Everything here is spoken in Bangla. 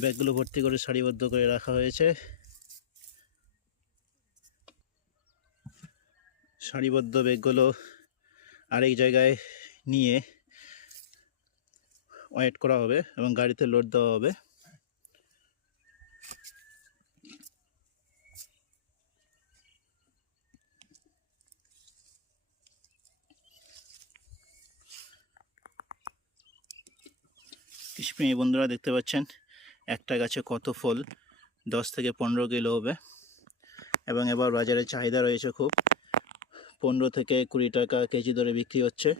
ব্যাগগুলো ভর্তি করে সারিবদ্ধ করে রাখা হয়েছে। সারিবদ্ধ ব্যাগগুলো আরেক জায়গায় নিয়ে ওয়েট করা হবে এবং গাড়িতে লোড দেওয়া হবে। কৃষিপ্রেমী বন্ধুরা দেখতে পাচ্ছেন একটা গাছে কত ফল, 10 থেকে 15 কিলো হবে। এবং এবার বাজারে চাহিদা রয়েছে খুব, 15 থেকে 20 টাকা কেজি দরে বিক্রি হচ্ছে।